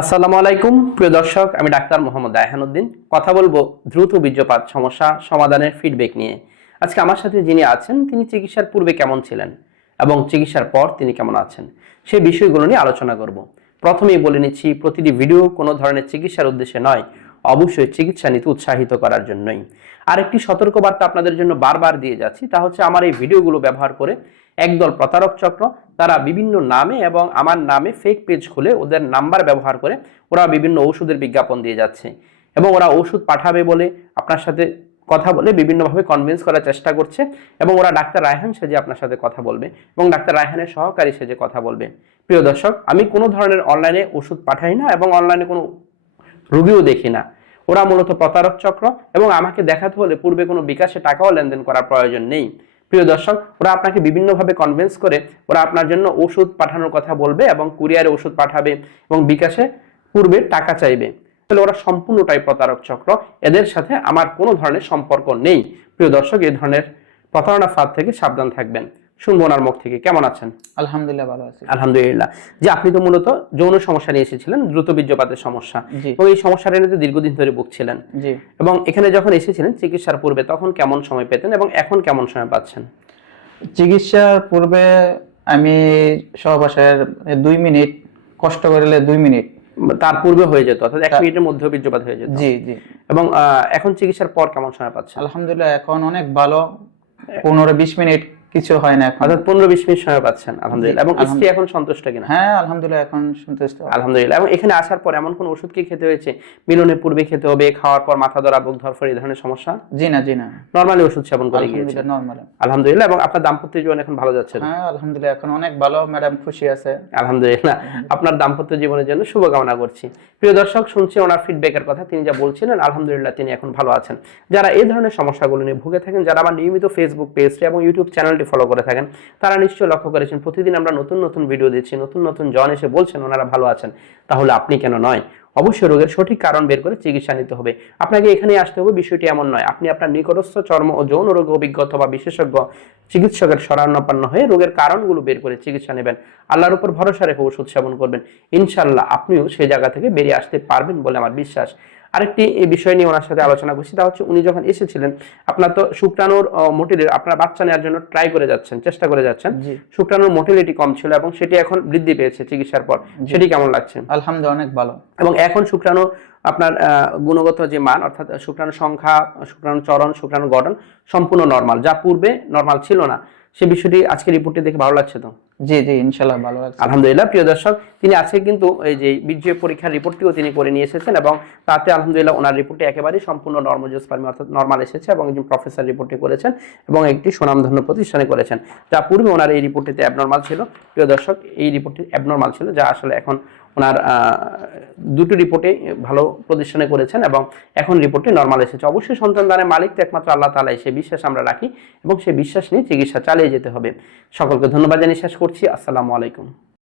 আসসালামু আলাইকুম, প্রিয় দর্শক, আমি ডাক্তার মোহাম্মদ রায়হানুদ্দিন কথা বলব দ্রুত বীর্যপাত সমস্যা সমাধানের ফিডব্যাক নিয়ে। আজকে আমার সাথে যিনি আছেন, তিনি চিকিৎসার পূর্বে কেমন ছিলেন এবং চিকিৎসার পর তিনি কেমন আছেন সেই বিষয়গুলো নিয়ে আলোচনা করব। প্রথমেই বলে নিচ্ছি, প্রতিটি ভিডিও কোনো ধরনের চিকিৎসার উদ্দেশ্যে নয়, অবশ্যই চিকিৎসা নিতে উৎসাহিত করার জন্যই। আরেকটি সতর্কবার্তা আপনাদের জন্য বারবার দিয়ে যাচ্ছি, তা হচ্ছে আমার এই ভিডিওগুলো ব্যবহার করে একদল প্রতারক চক্র, তারা বিভিন্ন নামে এবং আমার নামে ফেক পেজ খুলে ওদের নাম্বার ব্যবহার করে ওরা বিভিন্ন ওষুধের বিজ্ঞাপন দিয়ে যাচ্ছে। এবং ওরা ওষুধ পাঠাবে বলে আপনার সাথে কথা বলে বিভিন্নভাবে কনভিন্স করার চেষ্টা করছে এবং ওরা ডাক্তার রায়হান সেজে আপনার সাথে কথা বলবে এবং ডাক্তার রায়হানের সহকারী সেজে কথা বলবে। প্রিয় দর্শক, আমি কোনো ধরনের অনলাইনে ওষুধ পাঠাই না এবং অনলাইনে কোনো রুগীও দেখি না। ওরা মূলত প্রতারক চক্র এবং আমাকে দেখাতে হলে পূর্বে কোনো বিকাশে টাকাও লেনদেন করার প্রয়োজন নেই। প্রিয় দর্শক, ওরা আপনাকে বিভিন্নভাবে কনভিন্স করে ওরা আপনার জন্য ওষুধ পাঠানোর কথা বলবে এবং কুরিয়ারে ওষুধ পাঠাবে এবং বিকাশে পূর্বে টাকা চাইবে। তাহলে ওরা সম্পূর্ণটাই প্রতারক চক্র। এদের সাথে আমার কোনো ধরনের সম্পর্ক নেই। প্রিয় দর্শক এই ধরনের প্রতারণা ফাঁদ থেকে সাবধান থাকবেন। শুনব ওনার মুখ থেকে। কেমন আছেন? আলহামদুলিল্লাহ ভালো আছি। আলহামদুলিল্লাহ। যে আপনি তো মূলত যৌন সমস্যা নিয়ে এসেছিলেন দ্রুত বীর্যপাতের সমস্যা। এবং এই সমস্যাটা নিয়ে দীর্ঘদিন ধরে ভুগছিলেন। জি। এবং এখানে যখন এসেছিলেন চিকিৎসার পূর্বে তখন কেমন সময় পেতেন এবং এখন কেমন সময় পাচ্ছেন? চিকিৎসার পূর্বে আমি সহবাসের দুই মিনিট কষ্ট করলে দুই মিনিট। তার পূর্বে হয়ে যেত অর্থাৎ এক মিনিটের মধ্যে বীর্যপাত হয়ে যেত। জি জি। এবং এখন চিকিৎসার পর কেমন সময় পাচ্ছেন? আলহামদুলিল্লাহ এখন অনেক ভালো। পনেরো বিশ মিনিট কিছু হয় না এখন। অর্থাৎ পনেরো বিশ মিনিট সময় পাচ্ছেন আলহামদুলিল্লাহ। এবং স্ত্রী এখন সন্তুষ্ট কিনা? হ্যাঁ আলহামদুলিল্লাহ এখন শুনতেছি আলহামদুলিল্লাহ। এবং এখানে আসার পর এমন কোন ওষুধ কি খেতে হয়েছে? মিলনের পূর্বে খেতে হবে খাওয়ার পর মাথা ধরা বুক ধরফর এই ধরনের সমস্যা? জি না জি না। নর্মালি ওষুধ সেবন করে গিয়েছে। নর্মাল আলহামদুলিল্লাহ এবং আপনার দাম্পত্য জীবন এখন ভালো যাচ্ছে হ্যাঁ আলহামদুলিল্লাহ এখন অনেক ভালো ম্যাডাম খুশি আছে। আলহামদুলিল্লাহ আপনার দাম্পত্য জীবনের জন্য শুভকামনা করছি। প্রিয় দর্শক শুনছি ওনার ফিডব্যাকের কথা তিনি যা বলছিলেন আলহামদুলিল্লাহ তিনি এখন ভালো আছেন। যারা এই ধরনের সমস্যাগুলো নিয়ে ভুগে থাকেন যারা আমার নিয়মিত ফেসবুক পেজটি এবং ইউটিউব চ্যানেলটি ফলো করে থাকেন। তারা নিশ্চয়ই লক্ষ্য করেছেন, প্রতিদিন আমরা নতুন নতুন ভিডিও দিচ্ছি নতুন নতুন জন এসে বলছেন, ওনারা ভালো আছেন, তাহলে আপনি কেন নয়? অবশ্যই রোগের সঠিক কারণ বের করে চিকিৎসা নিতে হবে। আপনাকে এখানে আসতে হবে, বিষয়টি এমন নয়। আপনি আপনার নিকটস্থ চর্ম ও যৌন রোগ অভিজ্ঞতা বা বিশেষজ্ঞ চিকিৎসকের শরণাপন্ন হয়ে রোগের কারণগুলো বের করে চিকিৎসা নেবেন। আল্লাহর উপর ভরসা রেখে ওষুধ সেবন করবেন। ইনশাল্লাহ আপনিও সেই জায়গা থেকে বেরিয়ে আসতে পারবেন বলে আমার বিশ্বাস। আরেকটি এই বিষয় নিয়ে ওনার সাথে আলোচনা করছি তা হচ্ছে উনি যখন এসেছিলেন আপনার তো শুক্রাণুর মোটিলিটি আপনার বাচ্চা নেওয়ার জন্য ট্রাই করে যাচ্ছেন চেষ্টা করে যাচ্ছেন। শুক্রাণুর মোটিলিটি কম ছিল এবং সেটি এখন বৃদ্ধি পেয়েছে চিকিৎসার পর। সেটি কেমন লাগছে? আলহামদুলিল্লাহ অনেক ভালো। এবং এখন শুক্রাণু আপনার গুণগত যে মান অর্থাৎ শুক্রাণু সংখ্যা শুক্রাণু চরণ শুক্রাণু গঠন সম্পূর্ণ নর্মাল যা পূর্বে নর্মাল ছিল না। সে বিষয়টি আজকে রিপোর্টটি দেখে ভালো লাগছে তো? জি জি ইনশাল্লাহ ভালো লাগছে। আলহামদুলিল্লাহ প্রিয় দর্শক তিনি আজকে কিন্তু এই যে বীর্য পরীক্ষার রিপোর্টটিও তিনি করে নিয়ে এসেছেন এবং তাতে আলহামদুলিল্লাহ ওনার রিপোর্টটি একেবারেই সম্পূর্ণ নর্মোজোস্পার্মি অর্থাৎ নর্মাল এসেছে এবং একজন প্রফেসর রিপোর্টটি করেছেন এবং একটি সুনামধন্য প্রতিষ্ঠানে করেছেন যা পূর্বে ওনার এই রিপোর্টটিতে অ্যাবনর্মাল ছিল। প্রিয় দর্শক এই রিপোর্টটি অ্যাবনর্মাল ছিল যা আসলে এখন ওনার দুটো রিপোর্টে ভালো প্রদর্শনে করেছেন এবং এখন রিপোর্টটি নর্মাল এসেছে। অবশ্যই সন্তান দানের মালিক তো একমাত্র আল্লাহ তালাই সে বিশ্বাস আমরা রাখি এবং সেই বিশ্বাস নিয়ে চিকিৎসা চালিয়ে যেতে হবে। সকলকে ধন্যবাদ জানিয়ে শেষ করছি। আসসালামু আলাইকুম।